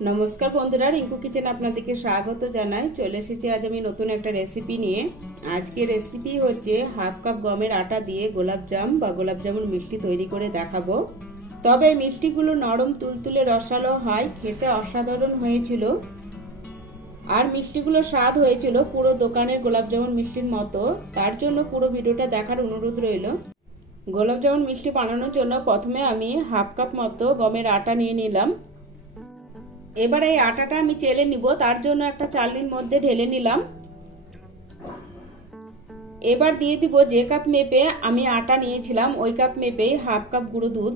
নমস্কার বন্ধুরা, রিঙ্কু কিচেন আপনাদেরকে স্বাগত জানাই। চলে এসেছি আজ আমি নতুন একটা রেসিপি নিয়ে। আজকে রেসিপি হচ্ছে হাফ কাপ গমের আটা দিয়ে গোলাপজাম বা গোলাপজামুন মিষ্টি তৈরি করে দেখাবো। তবে এই মিষ্টিগুলো নরম তুলতুলে রসালো হয়, খেতে অসাধারণ হয়েছিল। আর মিষ্টিগুলো স্বাদ হয়েছিল পুরো দোকানের গোলাপজামুন মিষ্টির মতো। তার জন্য পুরো ভিডিওটা দেখার অনুরোধ রইল। গোলাপজামুন মিষ্টি বানানোর জন্য প্রথমে আমি হাফ কাপ মতো গমের আটা নিয়ে নিলাম। এবার এই আটাটা আমি চেলে নিব, তার জন্য একটা চালনির মধ্যে ঢেলে নিলাম। এবার দিয়ে দিব যে কাপ মেপে আমি আটা নিয়েছিলাম ওই কাপ মেপেই হাফ কাপ গুঁড়ো দুধ।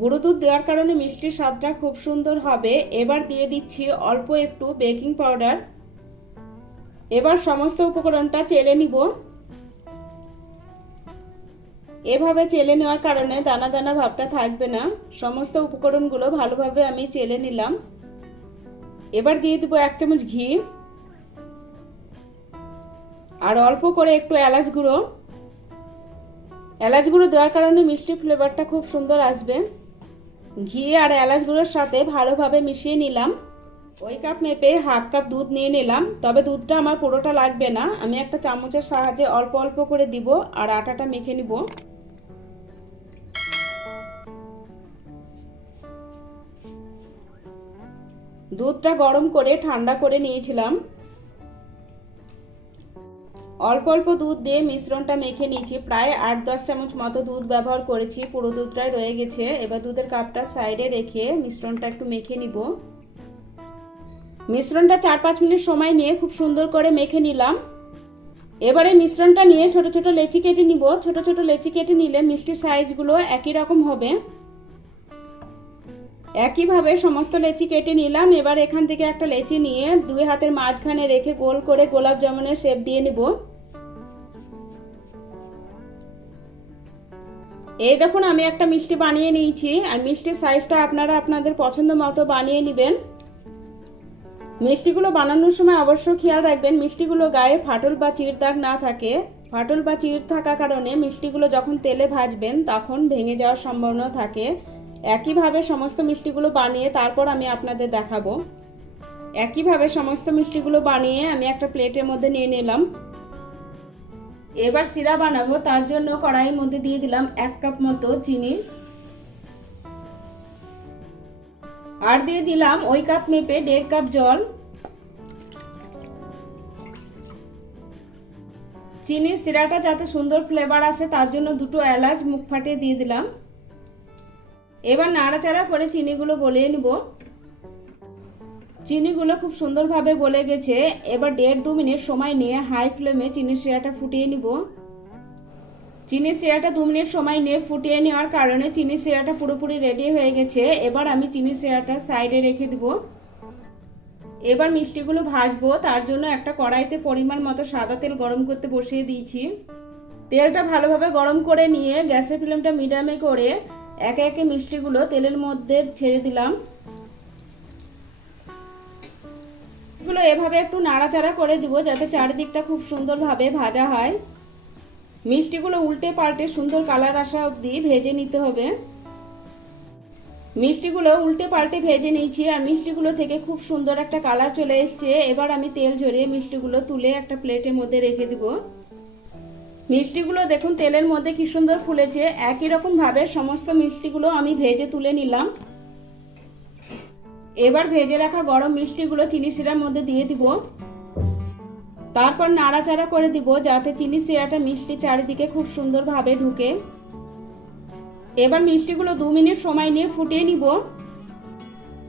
গুঁড়ো দুধ দেওয়ার কারণে মিষ্টির স্বাদটা খুব সুন্দর হবে। এবার দিয়ে দিচ্ছি অল্প একটু বেকিং পাউডার। এবার সমস্ত উপকরণটা চেলে নিব। এভাবে চেলে নেওয়ার কারণে দানা দানা ভাবটা থাকবে না। সমস্ত উপকরণগুলো ভালোভাবে আমি চেলে নিলাম। এবার দিয়ে দিব 1 চামচ ঘি আর অল্প করে একটু এলাচ গুঁড়ো। এলাচ গুঁড়ো দেওয়ার কারণে মিষ্টির ফ্লেভারটা খুব সুন্দর আসবে। ঘি আর এলাচ গুঁড়োর সাথে ভালোভাবে মিশিয়ে নিলাম। ওই কাপ মেপে হাফ কাপ দুধ নিয়ে নিলাম। তবে দুধটা আমার পুরোটা লাগবে না, আমি একটা চামচের সাহায্যে অল্প অল্প করে দিব আর আটাটা মেখে নিব। দুধটা গরম করে ঠান্ডা করে নিয়েছিলাম। অল্প অল্প দুধ দিয়ে মিশ্রণটা মেখে নিয়েছি। প্রায় 8-10 চামচ মতো দুধ ব্যবহার করেছি, পুরো দুধটাই রয়ে গেছে। এবার দুধের কাপটা সাইডে রেখে মিশ্রণটা একটু মেখে নিব। মিশ্রণটা 4-5 মিনিট সময় নিয়ে খুব সুন্দর করে মেখে নিলাম। এবারে মিশ্রণটা নিয়ে ছোট ছোট লেচি কেটে নিব। ছোট ছোট লেচি কেটে নিলে মিষ্টির সাইজগুলো একই রকম হবে। একইভাবে সমস্ত লেচি কেটে নিলাম। এবার এখান থেকে একটা লেচি নিয়ে 2 হাতের মাঝখানে রেখে গোল করে গোলাপ জামুনের শেপ দিয়ে নিব। এই দেখুন, আমি একটা মিষ্টি বানিয়ে নিয়েছি। আর মিষ্টির সাইজটা আপনারা আপনাদের পছন্দ মতো বানিয়ে নেবেন। মিষ্টিগুলো বানানোর সময় অবশ্য খেয়াল রাখবেন মিষ্টিগুলো গায়ে ফাটল বা চিড় দাগ না থাকে। ফাটল বা চিড় থাকার কারণে মিষ্টিগুলো যখন তেলে ভাজবেন তখন ভেঙে যাওয়ার সম্ভাবনা থাকে। একইভাবে সমস্ত মিষ্টিগুলো বানিয়ে তারপর আমি আপনাদের দেখাবো। একইভাবে সমস্ত মিষ্টিগুলো বানিয়ে আমি একটা প্লেটের মধ্যে নিয়ে নিলাম। এবার সিরা বানাবো, তার জন্য কড়াইয়ের মধ্যে দিয়ে দিলাম 1 কাপ মতো চিনি আর দিয়ে দিলাম ওই কাপ মেপে 1.5 কাপ জল। চিনির সিরাটা যাতে সুন্দর ফ্লেভার আসে তার জন্য 2টো এলাচ মুখ ফাটিয়ে দিয়ে দিলাম। এবার নাড়াচাড়া করে চিনিগুলো গলিয়ে নিব। চিনিগুলো খুব সুন্দরভাবে গলে গেছে। এবার 1.5-2 মিনিট সময় নিয়ে হাই ফ্লেমে চিনির সিরাটা ফুটিয়ে নিব। চিনির সিরাটা 2 মিনিট সময় নিয়ে ফুটিয়ে নেওয়ার কারণে চিনির সিরাটা পুরোপুরি রেডি হয়ে গেছে। এবার আমি চিনির সিরাটা সাইডে রেখে দিব। এবার মিষ্টিগুলো ভাজবো, তার জন্য একটা কড়াইতে পরিমাণ মতো সাদা তেল গরম করতে বসিয়ে দিয়েছি। তেলটা ভালোভাবে গরম করে নিয়ে গ্যাসের ফ্লেমটা মিডিয়ামে করে একে একে মিষ্টিগুলো তেলের মধ্যে ছেড়ে দিলাম। এগুলো এভাবে একটু নাড়াচাড়া করে দিব যাতে চারিদিকটা খুব সুন্দরভাবে ভাজা হয়। মিষ্টিগুলো উল্টে পাল্টে সুন্দর কালার আসা অবধি ভেজে নিতে হবে। মিষ্টিগুলো উল্টে পাল্টে ভেজে নিয়েছি আর মিষ্টিগুলো থেকে খুব সুন্দর একটা কালার চলে এসেছে। এবার আমি তেল ঝরিয়ে মিষ্টিগুলো তুলে একটা প্লেটের মধ্যে রেখে দিব। মিষ্টিগুলো দেখুন তেলের মধ্যে কি সুন্দর ফুলেছে। একই রকম ভাবে সমস্ত মিষ্টিগুলো আমি ভেজে তুলে নিলাম। এবার ভেজে রাখা গরম মিষ্টিগুলো চিনি শিরার মধ্যে দিয়ে দিব। তারপর নাড়াচাড়া করে দিব যাতে চিনি শিরাটা মিষ্টি চারিদিকে খুব সুন্দরভাবে ঢুকে। এবার মিষ্টিগুলো 2 মিনিট সময় নিয়ে ফুটিয়ে নিব।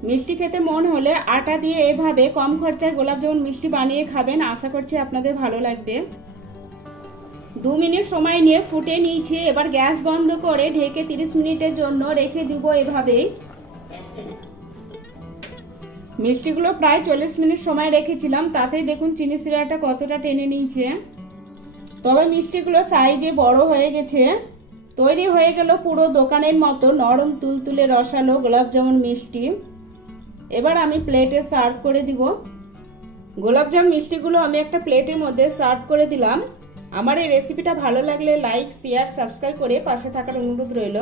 মিষ্টি খেতে মন হলে আটা দিয়ে এভাবে কম খরচায় গোলাপজামুন মিষ্টি বানিয়ে খাবেন, আশা করছি আপনাদের ভালো লাগবে। 2 মিনিট সময় নিয়ে ফুটিয়ে নিয়েছি। এবার গ্যাস বন্ধ করে ঢেকে 30 মিনিটের জন্য রেখে দিব। এভাবেই মিষ্টিগুলো প্রায় 40 মিনিট সময় রেখেছিলাম, তাতেই দেখুন চিনি সিরাটা কতটা টেনে নিয়েছে। তবে মিষ্টিগুলো সাইজে বড় হয়ে গেছে। তৈরি হয়ে গেল পুরো দোকানের মতো নরম তুলতুলে রসালো গোলাপজামুন মিষ্টি। এবার আমি প্লেটে সার্ভ করে দিব। গোলাপজাম মিষ্টিগুলো আমি একটা প্লেটের মধ্যে সার্ভ করে দিলাম। আমার এই রেসিপিটা ভালো লাগলে লাইক, শেয়ার, সাবস্ক্রাইব করে পাশে থাকার অনুরোধ রইল।